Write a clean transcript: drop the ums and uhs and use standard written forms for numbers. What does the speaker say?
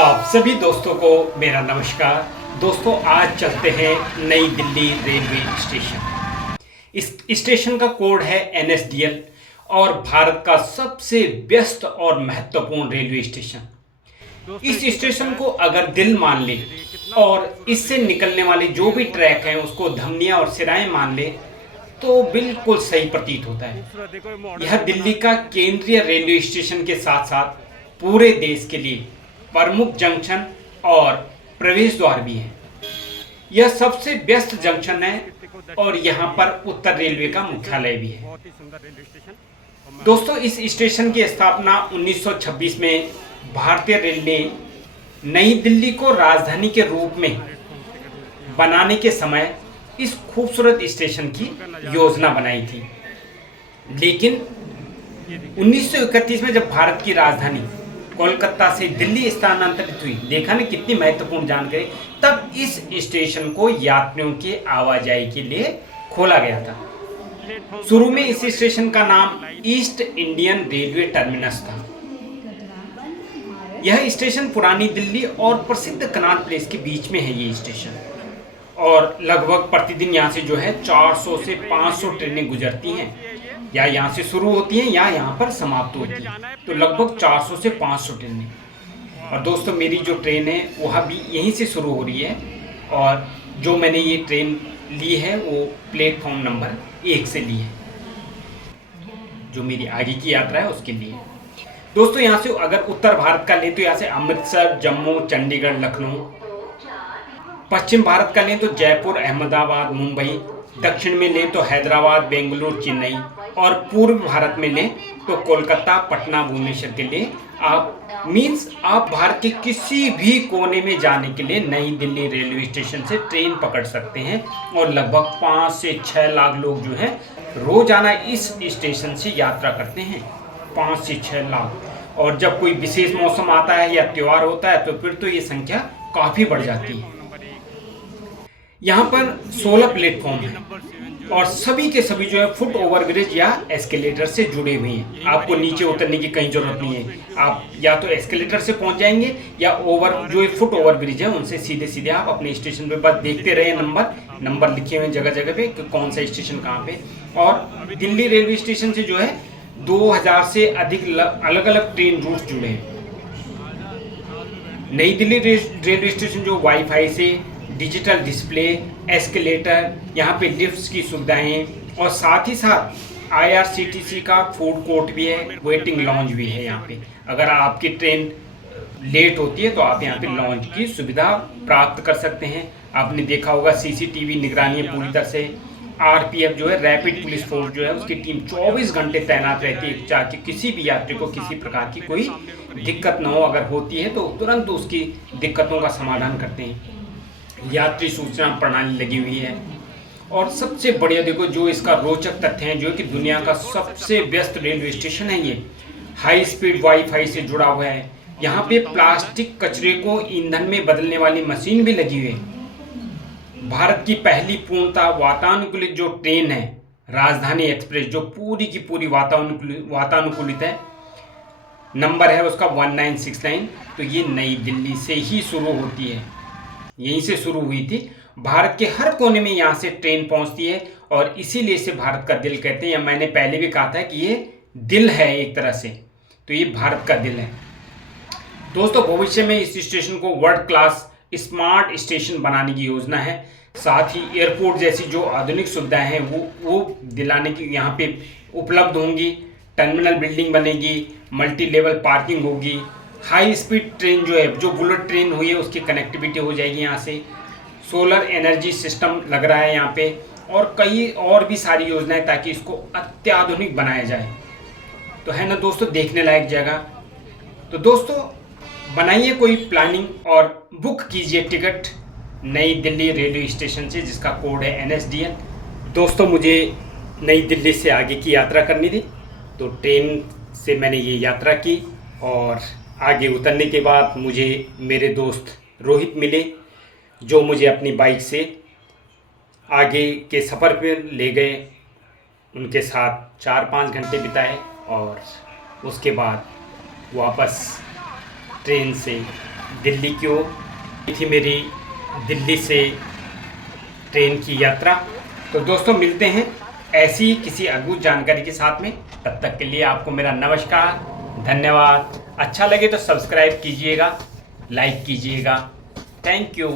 आप सभी दोस्तों को मेरा नमस्कार। दोस्तों, आज चलते हैं नई दिल्ली रेलवे स्टेशन। इस स्टेशन का कोड है NSDL और भारत का सबसे व्यस्त और महत्वपूर्ण रेलवे स्टेशन। इस स्टेशन को अगर दिल मान ले और इससे निकलने वाले जो भी ट्रैक हैं उसको धमनियां और सिराएं मान ले तो बिल्कुल सही प्रतीत होता है। यह दिल्ली का केंद्रीय रेलवे स्टेशन के साथ साथ पूरे देश के लिए प्रमुख जंक्शन और प्रवेश द्वार भी है। यह सबसे व्यस्त जंक्शन है और यहाँ पर उत्तर रेलवे का मुख्यालय भी है। दोस्तों, इस स्टेशन की स्थापना 1926 में भारतीय रेल ने नई दिल्ली को राजधानी के रूप में बनाने के समय इस खूबसूरत स्टेशन की योजना बनाई थी। लेकिन 1931 में जब भारत की राजधानी कोलकाता से दिल्ली स्थानांतरित हुई, देखा ना कितनी महत्वपूर्ण जानकारी, तब इस स्टेशन को यात्रियों की आवाजाही के लिए खोला गया था। शुरू में इस स्टेशन का नाम ईस्ट इंडियन रेलवे टर्मिनस था। यह स्टेशन पुरानी दिल्ली और प्रसिद्ध कनॉट प्लेस के बीच में है ये स्टेशन, और लगभग प्रतिदिन यहाँ से जो है 400 से 500 ट्रेनें गुजरती हैं, या यहाँ से शुरू होती हैं या यहाँ पर समाप्त होती है। तो लगभग 400 से 500 ट्रेनें। और दोस्तों, मेरी जो ट्रेन है वह भी यहीं से शुरू हो रही है, और जो मैंने ये ट्रेन ली है वो प्लेटफॉर्म नंबर 1 से ली है, जो मेरी आगे की यात्रा है उसके लिए। दोस्तों, यहाँ से अगर उत्तर भारत का लें तो यहाँ से अमृतसर, जम्मू, चंडीगढ़, लखनऊ। पश्चिम भारत का लें तो जयपुर, अहमदाबाद, मुंबई। दक्षिण में लें तो हैदराबाद, बेंगलुरु, चेन्नई। और पूर्व भारत में लें तो कोलकाता, पटना, भुवनेश्वर के लिए आप भारत के किसी भी कोने में जाने के लिए नई दिल्ली रेलवे स्टेशन से ट्रेन पकड़ सकते हैं। और लगभग 5 से 6 लाख लोग जो हैं रोजाना इस स्टेशन से यात्रा करते हैं। 5 से 6 लाख। और जब कोई विशेष मौसम आता है या त्यौहार होता है तो फिर तो ये संख्या काफ़ी बढ़ जाती है। यहाँ पर 16 प्लेटफॉर्म हैं और सभी के सभी जो है फुट ओवरब्रिज या एस्केलेटर से जुड़े हुए हैं। आपको नीचे उतरने की कहीं जरूरत नहीं है। आप या तो एस्केलेटर से पहुंच जाएंगे या जो फुट ओवरब्रिज है उनसे सीधे सीधे आप अपने स्टेशन पे बस देखते रहे। नंबर लिखे हुए हैं जगह जगह पे कि कौन सा स्टेशन कहाँ पे। और दिल्ली रेलवे स्टेशन से जो है 2000 से अधिक अलग अलग ट्रेन रूट जुड़े हैं। नई दिल्ली रेलवे स्टेशन जो वाईफाई से डिजिटल डिस्प्ले, एस्केलेटर, यहाँ पे लिफ्ट्स की सुविधाएं और साथ ही साथ IRCTC का फूड कोर्ट भी है, वेटिंग लॉन्ज भी है। यहाँ पे अगर आपकी ट्रेन लेट होती है तो आप यहाँ पे लॉन्ज की सुविधा प्राप्त कर सकते हैं। आपने देखा होगा CCTV निगरानी पूरी तरह से। RPF जो है रैपिड पुलिस फोर्स जो है उसकी टीम 24 घंटे तैनात रहती है ताकि किसी भी यात्री को किसी प्रकार की कोई दिक्कत ना हो। अगर होती है तो तुरंत उसकी दिक्कतों का समाधान करते हैं। यात्री सूचना प्रणाली लगी हुई है। और सबसे बढ़िया देखो जो इसका रोचक तथ्य है जो कि दुनिया का सबसे व्यस्त रेलवे स्टेशन है, ये हाई स्पीड वाईफाई से जुड़ा हुआ है। यहाँ पे प्लास्टिक कचरे को ईंधन में बदलने वाली मशीन भी लगी हुई है। भारत की पहली पूर्णतः वातानुकूलित जो ट्रेन है राजधानी एक्सप्रेस, जो पूरी की पूरी वातानुकूलित है, नंबर है उसका 1969। तो ये नई दिल्ली से ही शुरू होती है, यहीं से शुरू हुई थी। भारत के हर कोने में यहाँ से ट्रेन पहुँचती है और इसीलिए इसे भारत का दिल कहते हैं। या मैंने पहले भी कहा था कि ये दिल है एक तरह से, तो ये भारत का दिल है। दोस्तों, भविष्य में इस स्टेशन को वर्ल्ड क्लास स्मार्ट स्टेशन बनाने की योजना है। साथ ही एयरपोर्ट जैसी जो आधुनिक सुविधाएं हैं वो दिलाने की यहाँ पे उपलब्ध होंगी। टर्मिनल बिल्डिंग बनेगी, मल्टी लेवल पार्किंग होगी, हाई स्पीड ट्रेन जो है जो बुलेट ट्रेन हुई है उसकी कनेक्टिविटी हो जाएगी यहाँ से। सोलर एनर्जी सिस्टम लग रहा है यहाँ पे, और कई और भी सारी योजनाएं ताकि इसको अत्याधुनिक बनाया जाए। तो है ना दोस्तों, देखने लायक जगह। तो दोस्तों, बनाइए कोई प्लानिंग और बुक कीजिए टिकट नई दिल्ली रेलवे स्टेशन से जिसका कोड है NSDL। दोस्तों, मुझे नई दिल्ली से आगे की यात्रा करनी थी तो ट्रेन से मैंने ये यात्रा की, और आगे उतरने के बाद मुझे मेरे दोस्त रोहित मिले जो मुझे अपनी बाइक से आगे के सफ़र पर ले गए। उनके साथ 4-5 घंटे बिताए और उसके बाद वापस ट्रेन से दिल्ली की ओर। थी मेरी दिल्ली से ट्रेन की यात्रा। तो दोस्तों मिलते हैं ऐसी ही किसी अद्भुत जानकारी के साथ में। तब तक के लिए आपको मेरा नमस्कार, धन्यवाद। अच्छा लगे तो सब्सक्राइब कीजिएगा, लाइक कीजिएगा। Thank you.